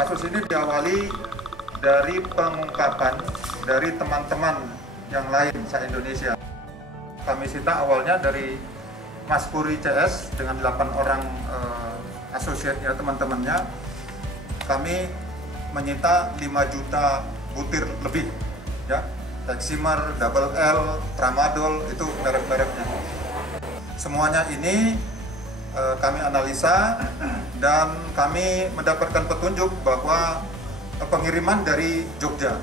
Kasus ini diawali dari pengungkapan dari teman-teman yang lain se-Indonesia. Kami sita awalnya dari Mas Puri CS dengan 8 orang asosiatnya, teman-temannya. Kami menyita 5 juta butir lebih, ya. Teximer, Double L, Tramadol, itu merek-mereknya. Semuanya ini kami analisa dan kami mendapatkan petunjuk bahwa pengiriman dari Jogja,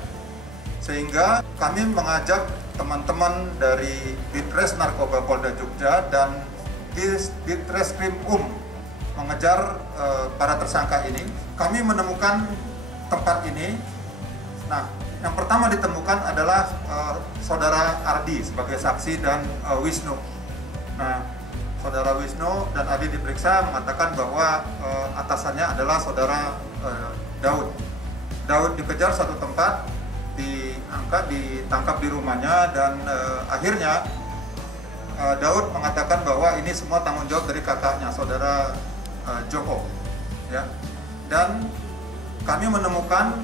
sehingga kami mengajak teman-teman dari Ditres Narkoba Polda Jogja dan Ditreskrim mengejar para tersangka ini. Kami menemukan tempat ini. Nah, yang pertama ditemukan adalah saudara Ardi sebagai saksi dan Wisnu. Nah, saudara Wisnu dan Ardi diperiksa mengatakan bahwa atasannya adalah saudara Daud. Daud dikejar satu tempat, ditangkap di rumahnya, dan akhirnya Daud mengatakan bahwa ini semua tanggung jawab dari kakaknya, saudara Joko, ya. Dan kami menemukan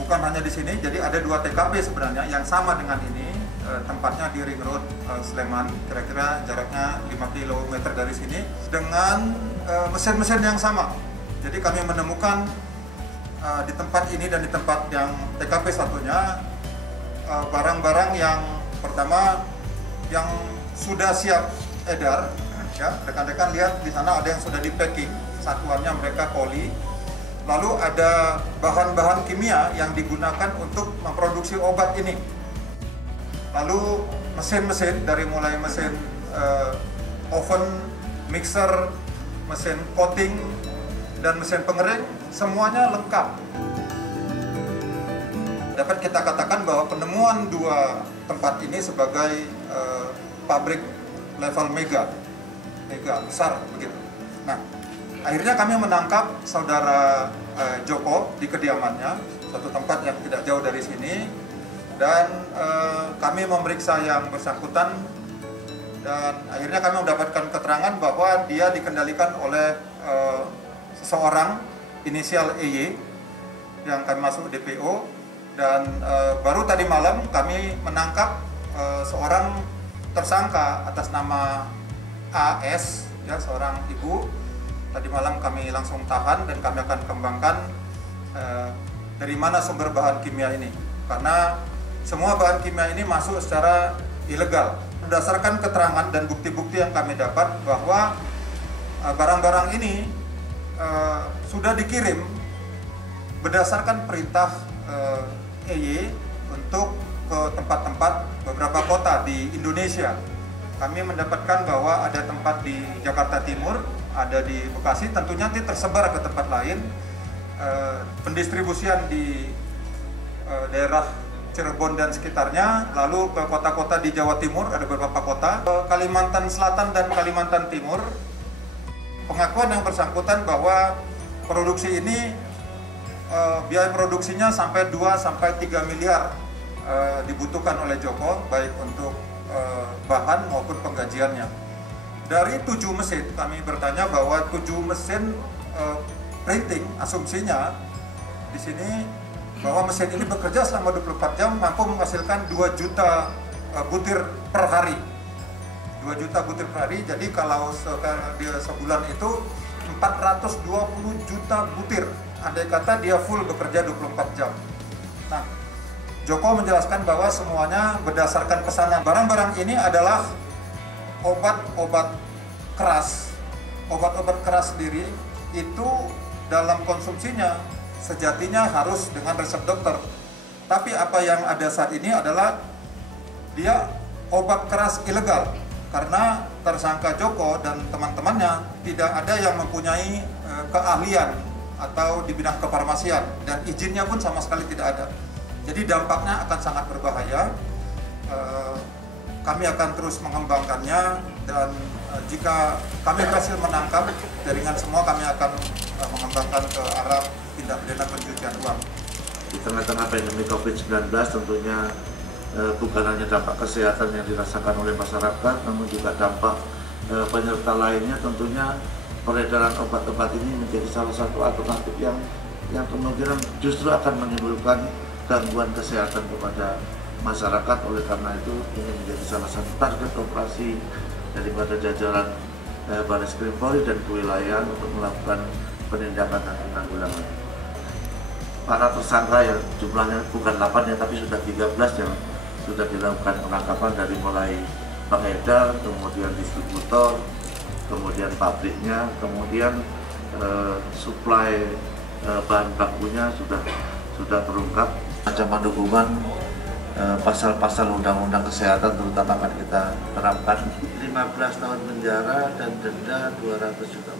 bukan hanya di sini, jadi ada 2 TKP sebenarnya yang sama dengan ini, tempatnya di Ring Road Sleman, kira-kira jaraknya 5 km dari sini, dengan mesin-mesin yang sama. Jadi kami menemukan di tempat ini dan di tempat yang TKP satunya barang-barang yang pertama yang sudah siap edar, ya. Rekan-rekan lihat di sana ada yang sudah di packing, satuannya mereka koli. Lalu ada bahan-bahan kimia yang digunakan untuk memproduksi obat ini. Lalu mesin-mesin, dari mulai mesin oven, mixer, mesin coating, dan mesin pengering, semuanya lengkap. Dapat kita katakan bahwa penemuan 2 tempat ini sebagai pabrik level mega besar begitu. Nah, akhirnya kami menangkap saudara Joko di kediamannya, satu tempat yang tidak jauh dari sini, dan kami memeriksa yang bersangkutan, dan akhirnya kami mendapatkan keterangan bahwa dia dikendalikan oleh seseorang inisial EY yang kami masuk DPO, dan baru tadi malam kami menangkap seorang tersangka atas nama AS, ya, seorang ibu. Tadi malam kami langsung tahan dan kami akan kembangkan dari mana sumber bahan kimia ini, karena semua bahan kimia ini masuk secara ilegal. Berdasarkan keterangan dan bukti-bukti yang kami dapat bahwa barang-barang ini sudah dikirim berdasarkan perintah EY untuk ke tempat-tempat beberapa kota di Indonesia. Kami mendapatkan bahwa ada tempat di Jakarta Timur, ada di Bekasi, tentunya nanti tersebar ke tempat lain. Pendistribusian di daerah Cirebon dan sekitarnya, lalu ke kota-kota di Jawa Timur, ada beberapa kota, Kalimantan Selatan dan Kalimantan Timur. Pengakuan yang bersangkutan bahwa produksi ini biaya produksinya sampai 2-3 miliar dibutuhkan oleh Joko, baik untuk bahan maupun penggajiannya. Dari 7 mesin, kami bertanya bahwa 7 mesin printing, asumsinya di sini bahwa mesin ini bekerja selama 24 jam mampu menghasilkan 2 juta butir per hari. 2 juta butir per hari, jadi kalau sebulan itu 420 juta butir. Andai kata dia full bekerja 24 jam. Nah, Joko menjelaskan bahwa semuanya berdasarkan pesanan. Barang-barang ini adalah obat-obat keras. Obat-obat keras sendiri itu dalam konsumsinya sejatinya harus dengan resep dokter. Tapi apa yang ada saat ini adalah dia obat keras ilegal, karena tersangka Joko dan teman-temannya tidak ada yang mempunyai keahlian atau di bidang kefarmasian, dan izinnya pun sama sekali tidak ada. Jadi dampaknya akan sangat berbahaya. Kami akan terus mengembangkannya, dan jika kami berhasil menangkap jaringan semua, kami akan mengembangkan ke arah tindak pidana pencucian uang. Di tengah-tengah pandemi COVID-19 tentunya bukan hanya dampak kesehatan yang dirasakan oleh masyarakat, namun juga dampak penyerta lainnya tentunya peredaran obat-obat ini menjadi salah satu alternatif yang kemungkinan justru akan menimbulkan gangguan kesehatan kepada masyarakat. Oleh karena itu ini menjadi salah satu target operasi daripada jajaran Baris Krim Polri dan kewilayahan untuk melakukan penindakan dan penanggulangan. Para tersangka yang jumlahnya bukan 8 ya, tapi sudah 13 yang sudah dilakukan penangkapan, dari mulai pengedar, kemudian distributor, kemudian pabriknya, kemudian suplai bahan bakunya sudah terungkap. Ancaman hukuman pasal-pasal undang-undang kesehatan terutama akan kita terapkan 15 tahun penjara dan denda 200 juta.